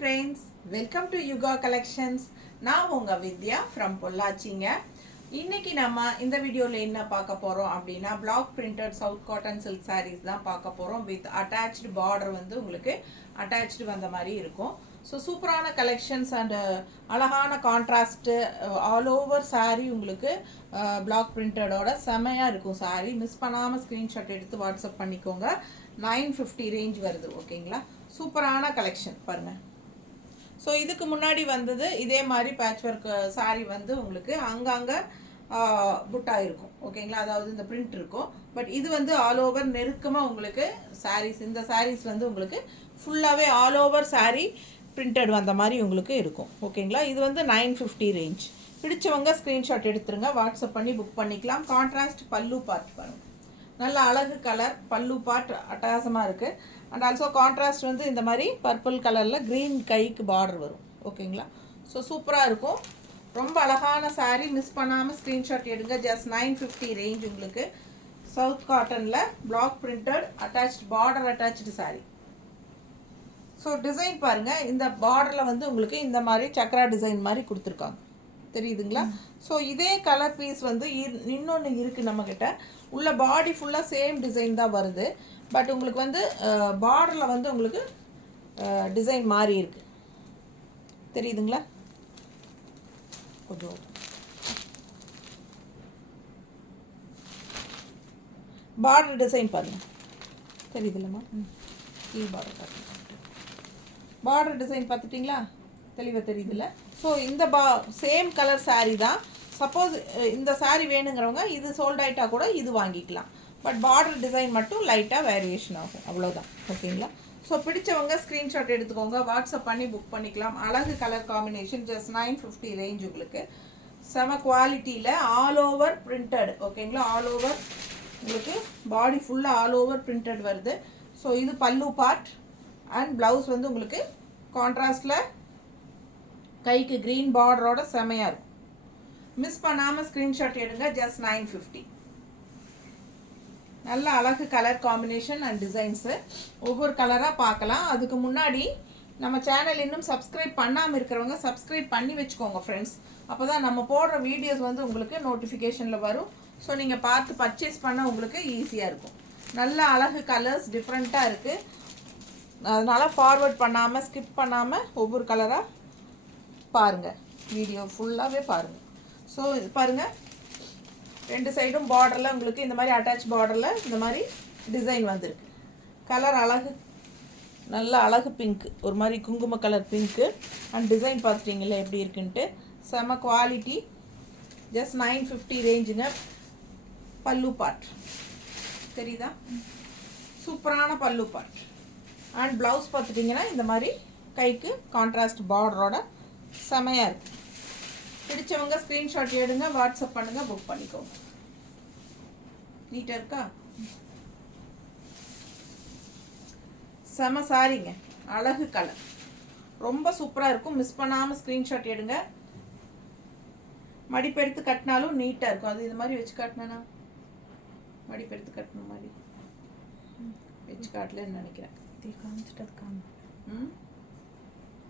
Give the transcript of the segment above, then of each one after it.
friends, welcome to Yuga Collections. நான் உங்க வித்யா from பொள்ளாச்சிங்க. இன்னைக்கு நம்ம இந்த வீடியோல என்ன பார்க்க போறோம் அப்படினா block printed south cotton silk sarees தான் பார்க்க போறோம் with attached border வந்து உங்களுக்கு attached வந்த மாதிரி இருக்கும். ஸோ சூப்பரான கலெக்ஷன்ஸ் அண்ட் அழகான கான்ட்ராஸ்ட் ஆல் ஓவர் saree உங்களுக்கு பிளாக் பிரிண்டடோட செமையாக இருக்கும் saree. மிஸ் பண்ணாமல் ஸ்க்ரீன்ஷாட் எடுத்து வாட்ஸ்அப் பண்ணிக்கோங்க. 950 ரேஞ்ச் வருது. ஓகேங்களா, சூப்பரான கலெக்ஷன் பாருங்கள். ஸோ இதுக்கு முன்னாடி வந்தது இதே மாதிரி பேட்ச் ஒர்க் saree வந்து உங்களுக்கு அங்கங்கே புட்டா இருக்கும். ஓகேங்களா, அதாவது இந்த பிரிண்ட் இருக்கும். பட் இது வந்து ஆல் ஓவர் நெருக்கமாக உங்களுக்கு சாரீஸ், இந்த சாரீஸ் வந்து உங்களுக்கு ஃபுல்லாகவே ஆல் ஓவர் saree பிரிண்டட் வந்த மாதிரி உங்களுக்கு இருக்கும். ஓகேங்களா, இது வந்து 950 ரேஞ்ச். பிடிச்சவங்க ஸ்க்ரீன்ஷாட் எடுத்துருங்க, வாட்ஸ்அப் பண்ணி புக் பண்ணிக்கலாம். கான்ட்ராஸ்ட் பல்லு பார்ட் பாருங்கள், நல்ல அழகு கலர் பல்லு பார்ட் அட்டகாசமாக இருக்குது. அண்ட் ஆல்சோ கான்ட்ராஸ்ட் வந்து இந்த மாதிரி பர்பிள் கலரில் க்ரீன் கைக்கு பார்டர் வரும். ஓகேங்களா, ஸோ சூப்பராக இருக்கும். ரொம்ப அழகான saree. மிஸ் பண்ணாமல் ஸ்க்ரீன்ஷாட் எடுங்க. ஜஸ்ட் 950 ரேஞ்ச் உங்களுக்கு. சவுத் காட்டனில் block printed attached border attach saree. So design பாருங்கள், இந்த பார்டரில் வந்து உங்களுக்கு இந்த மாதிரி சக்ரா டிசைன் மாதிரி கொடுத்துருக்காங்க, தெரியுதுங்களா? ஸோ இதே கலர் பீஸ் வந்து இன்னொன்று இருக்குது நம்மக்கிட்ட. உள்ள பாடி ஃபுல்லாக சேம் டிசைன் தான் வருது. பட் உங்களுக்கு வந்து பார்டரில் வந்து உங்களுக்கு டிசைன் மாறி இருக்குது, தெரியுதுங்களா? கொஞ்சம் பார்டர் டிசைன் பாருங்கள், தெரியுதுல்லம்மா? பார்டர் பார்டர் டிசைன் பார்த்துட்டிங்களா? தெளிவாக தெரியுதுல்ல? ஸோ இந்த சேம் கலர் saree தான். சப்போஸ் இந்த saree வேணுங்கிறவங்க இது சோல்ட் ஆகிட்டா கூட இது வாங்கிக்கலாம். பட் பார்டர் டிசைன் மட்டும் லைட்டாக வேரியேஷன் ஆகும், அவ்வளோதான். ஓகேங்களா, ஸோ பிடிச்சவங்க ஸ்க்ரீன்ஷாட் எடுத்துக்கோங்க, வாட்ஸ்அப் பண்ணி புக் பண்ணிக்கலாம். அழகு கலர் காம்பினேஷன். ஜஸ்ட் 950 ரேஞ்ச் உங்களுக்கு. செம குவாலிட்டியில் ஆல் ஓவர் பிரிண்டட். ஓகேங்களா, ஆல் ஓவர் உங்களுக்கு பாடி ஃபுல்லாக ஆல் ஓவர் பிரிண்டட் வருது. ஸோ இது பல்லு பார்ட் அண்ட் ப்ளவுஸ் வந்து உங்களுக்கு கான்ட்ராஸ்டில் கைக்கு க்ரீன் பார்டரோட செமையாக இருக்கும். மிஸ் பண்ணாமல் ஸ்க்ரீன்ஷாட் எடுங்க. ஜஸ்ட் 950. நல்ல அழகு கலர் காம்பினேஷன் அண்ட் டிசைன்ஸு. ஒவ்வொரு கலராக பார்க்கலாம். அதுக்கு முன்னாடி நம்ம சேனல் இன்னும் சப்ஸ்கிரைப் பண்ணாமல் இருக்கிறவங்க சப்ஸ்கிரைப் பண்ணி வச்சுக்கோங்க ஃப்ரெண்ட்ஸ். அப்போ தான் நம்ம போடுற வீடியோஸ் வந்து உங்களுக்கு நோட்டிஃபிகேஷனில் வரும். ஸோ நீங்கள் பார்த்து பர்ச்சேஸ் பண்ண உங்களுக்கு ஈஸியாக இருக்கும். நல்ல அழகு கலர்ஸ் டிஃப்ரெண்ட்டாக இருக்குது. அதனால் ஃபார்வர்ட் பண்ணாமல் ஸ்கிப் பண்ணாமல் ஒவ்வொரு கலராக பாருங்கள், வீடியோ ஃபுல்லாகவே பாருங்கள். ஸோ இது பாருங்கள், ரெண்டு சைடும் பார்டரில் உங்களுக்கு இந்த மாதிரி அட்டாச் பார்டரில் இந்த மாதிரி டிசைன் வந்திருக்கு. கலர் அழகு, நல்ல அழகு பிங்க்கு, ஒரு மாதிரி குங்கும கலர் பிங்க்கு. அண்ட் டிசைன் பார்த்துட்டிங்களே எப்படி இருக்குன்ட்டு. செம குவாலிட்டி. ஜஸ்ட் 950 ரேஞ்சுங்க. பல்லு பார்ட் தெரியுதா? சூப்பரான பல்லு பார்ட். அண்ட் ப்ளவுஸ் பார்த்துட்டிங்கன்னா இந்த மாதிரி கைக்கு கான்ட்ராஸ்ட் பார்டரோட செமையாக இருக்குது. பிடிச்சவங்க ஸ்க்ரீன்ஷாட் எடுங்க, வாட்ஸ்அப் பண்ணுங்கள், புக் பண்ணிக்கோங்க. நீட்டாக இருக்கா? செம சாரிங்க, அழகு கலர், ரொம்ப சூப்பராக இருக்கும். மிஸ் பண்ணாமல் ஸ்க்ரீன்ஷாட் எடுங்க. மடிப்பெடுத்து கட்டினாலும் நீட்டாக இருக்கும். அது இது மாதிரி வச்சு காட்டினா மடிப்பெடுத்து கட்டின மாதிரி வச்சு காட்டலன்னு நினைக்கிறேன்.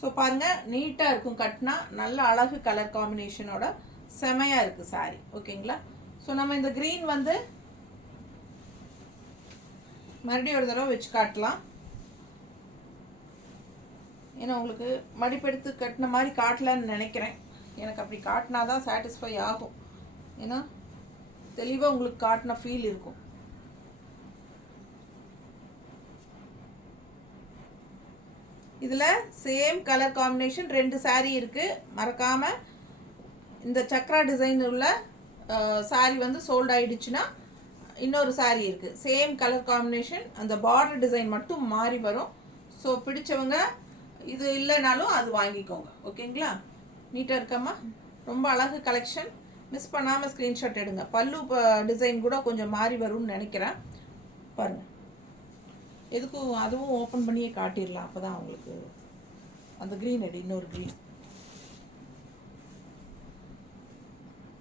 ஸோ பாருங்கள், நீட்டாக இருக்கும் கட்டினா. நல்ல அழகு கலர் காம்பினேஷனோட செமையாக இருக்குது saree. ஓகேங்களா, ஸோ நம்ம இந்த க்ரீன் வந்து மறுபடியும் ஒரு தடவை வச்சு காட்டலாம். ஏன்னா உங்களுக்கு மடிப்பெடுத்து கட்டின மாதிரி காட்டலான்னு நினைக்கிறேன். எனக்கு அப்படி காட்டினா தான் சாட்டிஸ்ஃபை ஆகும். ஏன்னா தெளிவாக உங்களுக்கு காட்டின ஃபீல் இருக்கும். இதில் சேம் கலர் காம்பினேஷன் 2 saree இருக்குது. மறக்காமல் இந்த சக்ரா டிசைன் உள்ள saree வந்து சோல்ட் ஆகிடுச்சுன்னா இன்னொரு saree இருக்குது சேம் கலர் காம்பினேஷன். அந்த பார்டர் டிசைன் மட்டும் மாறி வரும். ஸோ பிடிச்சவங்க இது இல்லைனாலும் அது வாங்கிக்கோங்க. ஓகேங்களா, நீட்டாக இருக்காமா? ரொம்ப அழகு கலெக்ஷன். மிஸ் பண்ணாமல் ஸ்க்ரீன்ஷாட் எடுங்க. பல்லு டிசைன் கூட கொஞ்சம் மாறி வரும்னு நினைக்கிறேன். பாருங்கள், எதுக்கும் அதுவும் ஓப்பன் பண்ணியே காட்டிடலாம். அப்போ தான் அவங்களுக்கு அந்த க்ரீன் எடு, இன்னொரு க்ரீன்.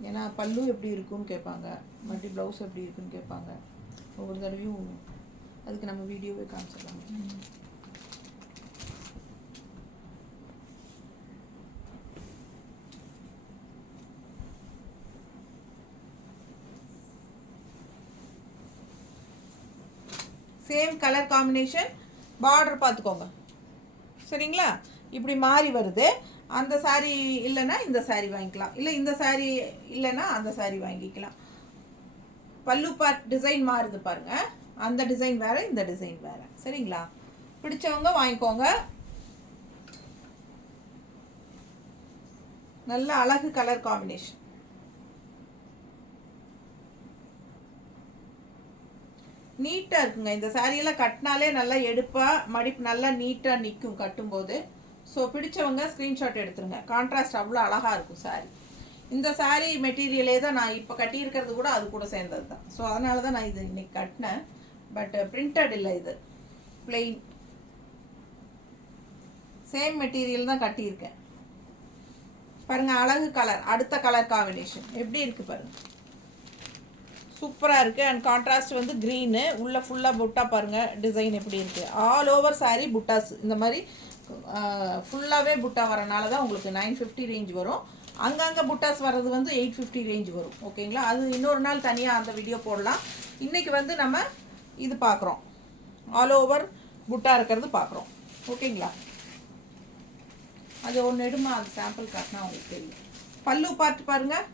ஏன்னா பல்லு எப்படி இருக்குன்னு கேட்பாங்க, மறுபடி ப்ளவுஸ் எப்படி இருக்குன்னு கேட்பாங்க. ஒவ்வொரு தடவையும் அதுக்கு நம்ம வீடியோவே காமிச்சிடலாம். சேம் கலர் காம்பினேஷன், பார்டர் பார்த்துக்கோங்க சரிங்களா. இப்படி மாறி வருது. அந்த சாரீ இல்லைன்னா இந்த சாரீ வாங்கிக்கலாம், இல்லை இந்த சாரீ இல்லைன்னா அந்த சாரீ வாங்கிக்கலாம். பல்லு பார்ட் டிசைன் மாறுது பாருங்கள், அந்த டிசைன் வேறு, இந்த டிசைன் வேறு சரிங்களா. பிடிச்சவங்க வாங்கிக்கோங்க. நல்ல அழகு கலர் காம்பினேஷன். நீட்டாக இருக்குங்க. இந்த சாரியெல்லாம் கட்டினாலே நல்லா எடுப்பாக மடிப்பு நல்லா நீட்டாக நிற்கும் கட்டும்போது. ஸோ பிடிச்சவங்க ஸ்க்ரீன்ஷாட் எடுத்துருங்க. கான்ட்ராஸ்ட் அவ்வளோ அழகாக இருக்கும் சாரீ. இந்த சாரீ மெட்டீரியலே தான் நான் இப்போ கட்டியிருக்கிறது கூட அது கூட சேர்ந்தது தான். ஸோ அதனால தான் நான் இது இன்னைக்கு கட்டினேன். பட் பிரிண்டட் இல்லை, இது பிளெயின். சேம் மெட்டீரியல் தான் கட்டியிருக்கேன். பாருங்கள் அழகு கலர். அடுத்த கலர் காம்பினேஷன் எப்படி இருக்குது பாருங்கள், சூப்பராக இருக்குது. அண்ட் கான்ட்ராஸ்ட் வந்து க்ரீனு, உள்ளே ஃபுல்லாக புட்டா பாருங்கள் டிசைன் எப்படி இருக்குது. ஆல் ஓவர் சாரீ புட்டாஸ் இந்த மாதிரி ஃபுல்லாகவே புட்டா வரனால தான் உங்களுக்கு 950 ரேஞ்ச் வரும். அங்கங்கே புட்டாஸ் வர்றது வந்து 850 ரேஞ்ச் வரும் ஓகேங்களா. அது இன்னொரு நாள் தனியாக அந்த வீடியோ போடலாம். இன்றைக்கி வந்து நம்ம இது பார்க்குறோம், ஆல் ஓவர் புட்டா இருக்கிறது பார்க்குறோம் ஓகேங்களா. அது ஒன்று எடுமா, அது சாம்பிள் காட்டினா உங்களுக்கு தெரியும். பல்லு பார்த்து பாருங்கள்,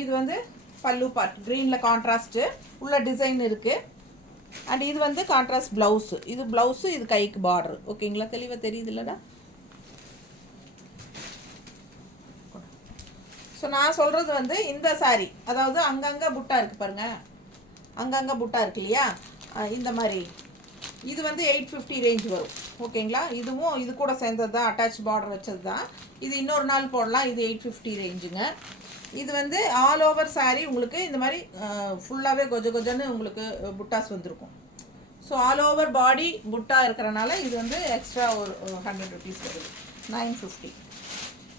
இது வந்து பல்லு பார்ட் க்ரீனில் கான்ட்ராஸ்ட்டு உள்ள டிசைன் இருக்குது. அண்ட் இது வந்து கான்ட்ராஸ்ட் ப்ளவுஸு, இது ப்ளவுஸு, இது கைக்கு பார்டர் ஓகேங்களா. தெளிவாக தெரியுது இல்லைடா. ஸோ நான் சொல்கிறது வந்து இந்த சாரீ, அதாவது அங்கங்கே புட்டா இருக்குது பாருங்கள், அங்கங்கே புட்டா இருக்கு இல்லையா, இந்த மாதிரி இது வந்து 850 ரேஞ்ச் வரும் ஓகேங்களா. இதுவும் இது கூட சேர்ந்தது தான், அட்டாச் பார்டர் வச்சது தான். இது இன்னொரு நாள் போடலாம். இது 850 ரேஞ்சுங்க. இது வந்து ஆல் ஓவர் சாரீ உங்களுக்கு இந்த மாதிரி ஃபுல்லாகவே கொஜன்னு உங்களுக்கு புட்டாஸ் வந்திருக்கும். ஸோ ஆல் ஓவர் பாடி புட்டா இருக்கிறனால இது வந்து எக்ஸ்ட்ரா ஒரு 100 ருபீஸ் வருது, 950.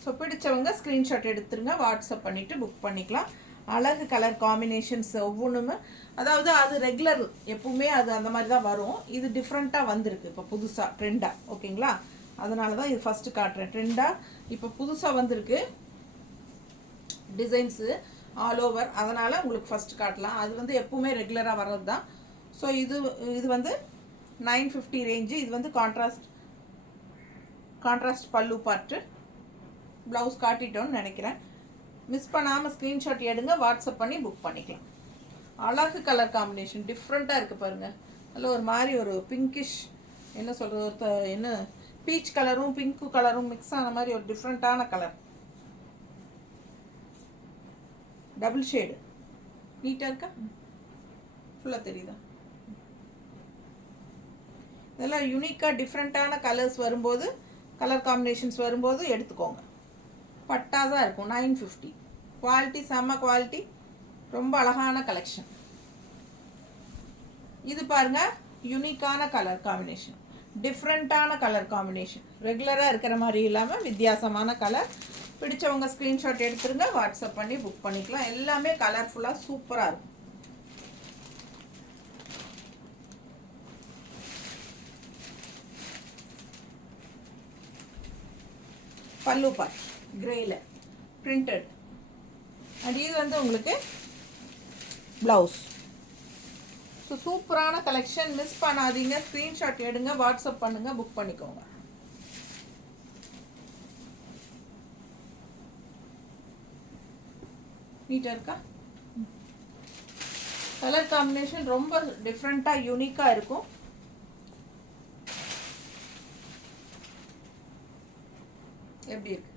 ஸோ பிடிச்சவங்க ஸ்க்ரீன்ஷாட் எடுத்துருங்க, வாட்ஸ்அப் பண்ணிவிட்டு புக் பண்ணிக்கலாம். அழகு கலர் காம்பினேஷன்ஸ் ஒவ்வொன்றுமே, அதாவது அது ரெகுலர் எப்பவுமே அது அந்த மாதிரி தான் வரும். இது டிஃப்ரெண்ட்டாக வந்திருக்கு இப்போ புதுசாக ட்ரெண்டாக ஓகேங்களா. அதனால தான் இது ஃபஸ்ட்டு காட்டுறேன். ட்ரெண்டாக இப்போ புதுசாக வந்திருக்கு டிசைன்ஸு ஆல் ஓவர், அதனால் உங்களுக்கு ஃபஸ்ட்டு காட்டலாம். அது வந்து எப்பவுமே ரெகுலராக வர்றது தான். ஸோ இது வந்து 950 ரேஞ்சு. இது வந்து கான்ட்ராஸ்ட் பல்லு பார்ட்டு. ப்ளவுஸ் காட்டிட்டோன்னு நினைக்கிறேன். மிஸ் பண்ணாமல் ஸ்க்ரீன்ஷாட் எடுங்க, வாட்ஸ்அப் பண்ணி புக் பண்ணிக்கலாம். அழகு கலர் காம்பினேஷன் டிஃப்ரெண்ட்டாக இருக்குது பாருங்கள். அதில் ஒரு மாதிரி ஒரு பிங்கிஷ், என்ன சொல்கிறது, என்ன பீச் கலரும் பிங்க்கு கலரும் மிக்ஸ் ஆன மாதிரி ஒரு டிஃப்ரெண்ட்டான கலர், டபுள் ஷேடு. நீட்டாக இருக்கா, ஃபுல்லாக தெரியுதா. இதெல்லாம் யூனிக்காக டிஃப்ரெண்ட்டான கலர்ஸ் வரும்போது, கலர் காம்பினேஷன்ஸ் வரும்போது எடுத்துக்கோங்க. பட்டாதான் இருக்கும். 950 குவாலிட்டி, செம்ம குவாலிட்டி, ரொம்ப அழகான கலெக்ஷன். இது பாருங்கள் யூனிக்கான கலர் காம்பினேஷன், டிஃப்ரெண்ட்டான கலர் காம்பினேஷன், ரெகுலராக இருக்கிற மாதிரி இல்லாமல் வித்தியாசமான கலர். பிடிச்சவங்க ஸ்க்ரீன்ஷாட் எடுத்துருங்க, வாட்ஸ்அப் பண்ணி புக் பண்ணிக்கலாம். எல்லாமே கலர்ஃபுல்லாக சூப்பராக இருக்கும். பல்லு பார்ட் கிரேயில் பிரிண்டட். அண்ட் இது வந்து உங்களுக்கு ப்ளவுஸ். ஸோ சூப்பரான கலெக்ஷன், மிஸ் பண்ணாதீங்க. ஸ்க்ரீன்ஷாட் எடுங்க, வாட்ஸ்அப் பண்ணுங்கள், புக் பண்ணிக்கோங்க. நீட்டாக இருக்கா. கலர் காம்பினேஷன் ரொம்ப டிஃப்ரெண்ட்டாக யூனிக்காக இருக்கும். எப்படி இருக்கு,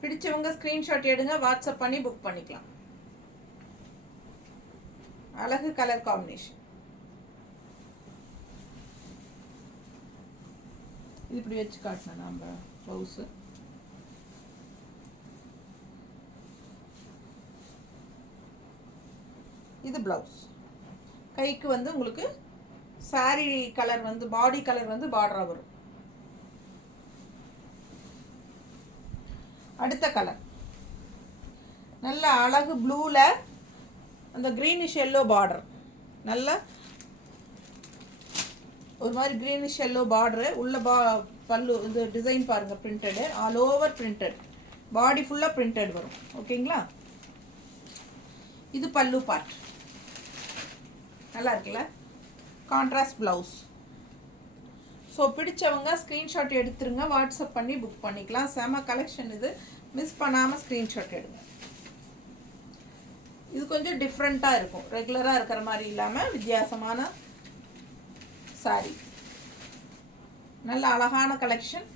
பிடிச்சவங்க ஸ்க்ரீன்ஷாட் எடுங்க, வாட்ஸ்அப் பண்ணி புக் பண்ணிக்கலாம். அழகு கலர் காம்பினேஷன். இது இப்படி வச்சு காட்டினேன் நம்ம ப்ளவுஸு. இது ப்ளவுஸ். கைக்கு வந்து உங்களுக்கு சாரி கலர் வந்து பாடி கலர் வந்து பார்டராக வரும். அடுத்த கலர் நல்ல அழகு ப்ளூவில் அந்த க்ரீனிஷ் எல்லோ பார்டர், நல்ல ஒரு மாதிரி க்ரீனிஷ் எல்லோ பார்டரு உள்ள பல்லு. இந்த டிசைன் பாருங்கள், பிரிண்டடு, ஆல் ஓவர் பிரிண்டட், பாடி ஃபுல்லாக பிரிண்டட் வரும் ஓகேங்களா. இது பல்லு பார்ட் நல்லா இருக்குல்ல. Contrast blouse. ஸோ பிடிச்சவங்க ஸ்க்ரீன்ஷாட் எடுத்துருங்க, வாட்ஸ்அப் பண்ணி புக் பண்ணிக்கலாம். செம கலெக்ஷன் இது, மிஸ் பண்ணாமல் ஸ்க்ரீன்ஷாட் எடுங்க. இது கொஞ்சம் டிஃப்ரெண்ட்டாக இருக்கும், ரெகுலராக இருக்கிற மாதிரி இல்லாமல் வித்தியாசமான சாரி. நல்ல அழகான collection.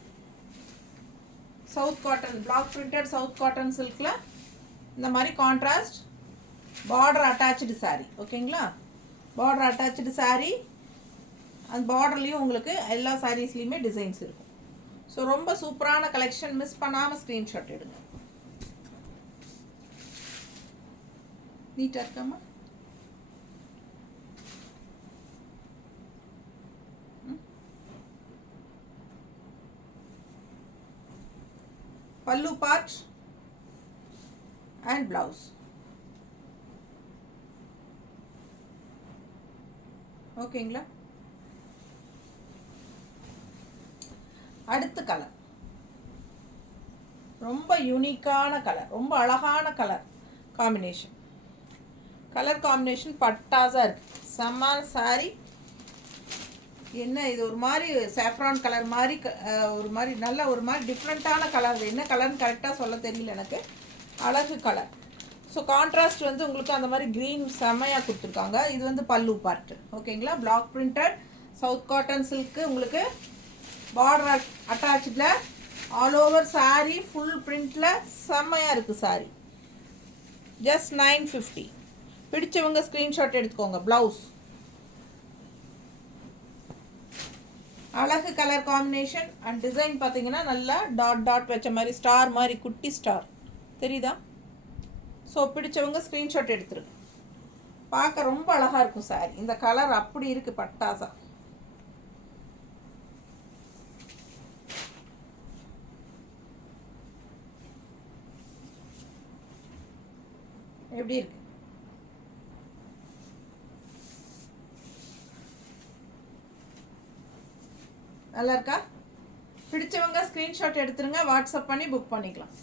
South cotton black printed south cotton சில்கில் இந்த மாதிரி கான்ட்ராஸ்ட் பார்டர் அட்டாச்சு சாரி. ஓகேங்களா, பார்டர் அட்டாச்சு சாரி. அந்த பார்டர்லேயும் உங்களுக்கு எல்லா சாரீஸ்லேயுமே டிசைன்ஸ் இருக்கும். ஸோ ரொம்ப சூப்பரான கலெக்ஷன், மிஸ் பண்ணாமல் ஸ்க்ரீன்ஷாட் எடுங்க. நீட்டாக இருக்காமா? பல்லு பார்ட் அண்ட் பிளவுஸ். ஓகேங்களா, அடுத்த கலர் ரொம்ப யூனிக்கான கலர், ரொம்ப அழகான கலர் காம்பினேஷன். கலர் காம்பினேஷன் பட்டாஸாக இருக்குது. செம்ம சாரி. என்ன இது, ஒரு மாதிரி சாஃப்ரான் கலர் மாதிரி, ஒரு மாதிரி நல்ல ஒரு மாதிரி டிஃப்ரெண்ட்டான கலர். என்ன கலர்னு கரெக்டாக சொல்ல தெரியல எனக்கு. அழகு கலர். ஸோ கான்ட்ராஸ்ட் வந்து உங்களுக்கு அந்த மாதிரி க்ரீன் செம்மையாக கொடுத்துருக்காங்க. இது வந்து பல்லு பார்ட். ஓகேங்களா, black printed south cotton silk. உங்களுக்கு பார்டர் அட்டாச்சில் ஆல் ஓவர் சாரீ ஃபுல் பிரிண்டில் செம்மையாக இருக்குது சாரீ. ஜஸ்ட் 950. பிடிச்சவங்க ஸ்க்ரீன்ஷாட் எடுத்துக்கோங்க. ப்ளவுஸ் அழகு கலர் காம்பினேஷன் அண்ட் டிசைன் பார்த்தீங்கன்னா நல்லா டாட் டாட் வச்ச மாதிரி, ஸ்டார் மாதிரி, குட்டி ஸ்டார் தெரியுதா? ஸோ பிடிச்சவங்க ஸ்க்ரீன்ஷாட் எடுத்துருங்க. பார்க்க ரொம்ப அழகாக இருக்கும் சாரி. இந்த கலர் அப்படி இருக்குது பட்டாசா. எப்படி இருக்கு? நல்லா இருக்கா? பிடிச்சவங்க ஸ்க்ரீன்ஷாட் எடுத்துருங்க, வாட்ஸ்அப் பண்ணி புக் பண்ணிக்கலாம்.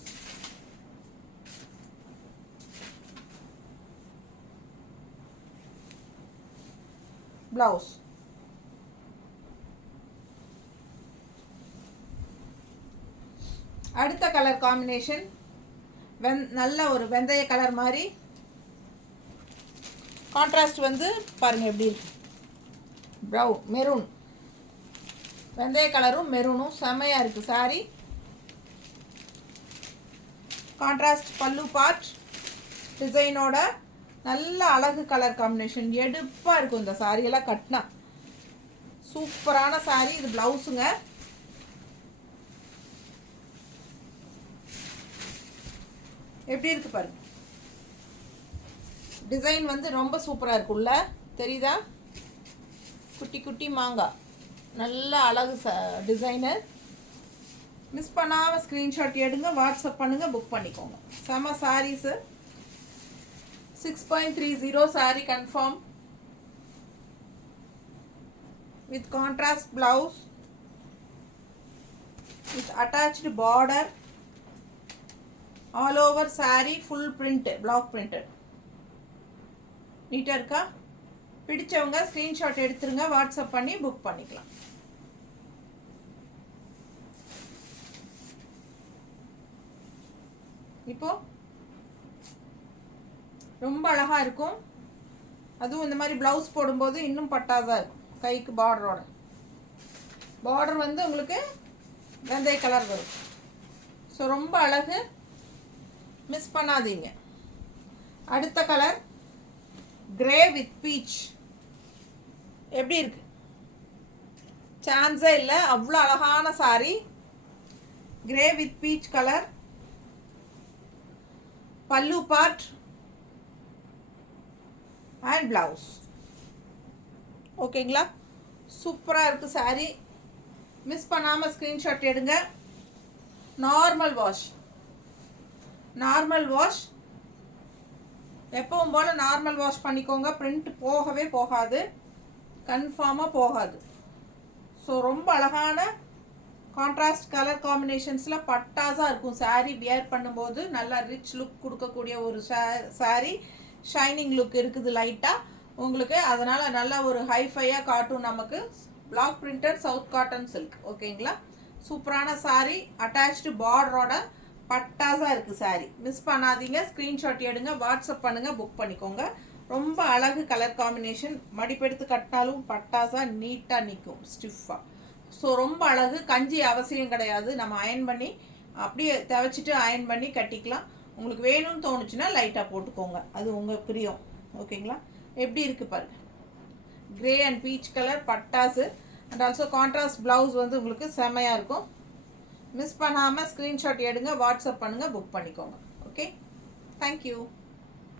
பிளவுஸ் அடுத்த கலர் காம்பினேஷன் நல்ல ஒரு வெந்தய கலர் மாதிரி. கான்ட்ராஸ்ட் வந்து பாருங்கள் எப்படி இருக்கு. ப்ரௌன் மெரூன், வெந்தய கலரும் மெரூனும் செம்மையாக இருக்குது சாரி. கான்ட்ராஸ்ட் பல்லு பார்ட் டிசைனோட நல்ல அழகு கலர் காம்பினேஷன். எடுப்பாக இருக்கும் இந்த சாரியெல்லாம் கட்டினா. சூப்பரான சாரி. இது ப்ளவுஸுங்க. எப்படி இருக்கு பாருங்க. டிசைன் வந்து ரொம்ப சூப்பராக இருக்குல்ல, தெரியுதா? குட்டி குட்டி மாங்காய், நல்ல அழகு டிசைனர். மிஸ் பண்ணாமல் ஸ்க்ரீன்ஷாட் எடுங்க, வாட்ஸ்அப் பண்ணுங்கள், புக் பண்ணிக்கோங்க. செம saris. 6.30 sari confirm with contrast blouse with attached border, all over saree full print, block printed. நீட்டாக இருக்கா? பிடிச்சவங்க ஸ்க்ரீன்ஷாட் எடுத்துருங்க, வாட்ஸ்அப் பண்ணி புக் பண்ணிக்கலாம். இப்போ ரொம்ப அழகாக இருக்கும். அதுவும் இந்த மாதிரி ப்ளவுஸ் போடும்போது இன்னும் பட்டாதான் இருக்கும். கைக்கு பார்டரோட பார்டர் வந்து உங்களுக்கு வெந்தய கலர் வரும். ஸோ ரொம்ப அழகு, மிஸ் பண்ணாதீங்க. அடுத்த கலர் கிரே வித் பீச். எப்படி இருக்கு? சான்ஸே இல்லை, அவ்வளோ அழகான sorry. Grey with peach colour. பல்லு பார்ட் அண்ட் பிளவுஸ். ஓகேங்களா, சூப்பராக இருக்குது சாரி. மிஸ் பண்ணாமல் ஸ்க்ரீன்ஷாட் எடுங்க. Normal wash, normal wash. எப்பவும் போல் நார்மல் வாஷ் பண்ணிக்கோங்க. பிரிண்ட் போகவே போகாது, கன்ஃபார்மாக போகாது. ஸோ ரொம்ப அழகான கான்ட்ராஸ்ட் கலர் காம்பினேஷன்ஸில் பட்டாஸாக இருக்கும் சாரீ. வியர் பண்ணும்போது நல்லா ரிச் லுக் கொடுக்கக்கூடிய ஒரு சாரீ. ஷைனிங் லுக் இருக்குது லைட்டாக. உங்களுக்கு. அதனால் நல்லா ஒரு ஹைஃபையாக காட்டும் நமக்கு. Block printed south cotton silk. ஓகேங்களா? சூப்பரான சாரீ, அட்டாச்டு பார்டரோட பட்டாஸாக இருக்குது சாரீ. மிஸ் பண்ணாதீங்க. ஸ்க்ரீன்ஷாட் எடுங்க, வாட்ஸ்அப் பண்ணுங்கள், புக் பண்ணிக்கோங்க. ரொம்ப அழகு கலர் காம்பினேஷன். மடிப்பெடுத்து கட்டினாலும் பட்டாஸாக நீட்டாக நிற்கும் ஸ்டிஃபாக. ஸோ ரொம்ப அழகு. கஞ்சி அவசியம் கிடையாது. நம்ம அயன் பண்ணி அப்படியே துவைச்சிட்டு அயன் பண்ணி கட்டிக்கலாம். உங்களுக்கு வேணும்னு தோணுச்சுன்னா லைட்டாக போட்டுக்கோங்க, அது உங்கள் பிரியம். ஓகேங்களா? எப்படி இருக்குது பாருங்கள். கிரே அண்ட் பீச் கலர் பட்டாஸு அண்ட் ஆல்சோ கான்ட்ராஸ்ட் ப்ளவுஸ் வந்து உங்களுக்கு செம்மையாக இருக்கும். மிஸ் பண்ணாமல் ஸ்க்ரீன்ஷாட் எடுங்க, வாட்ஸ்அப் பண்ணுங்கள், புக் பண்ணிக்கோங்க. Okay, thank you.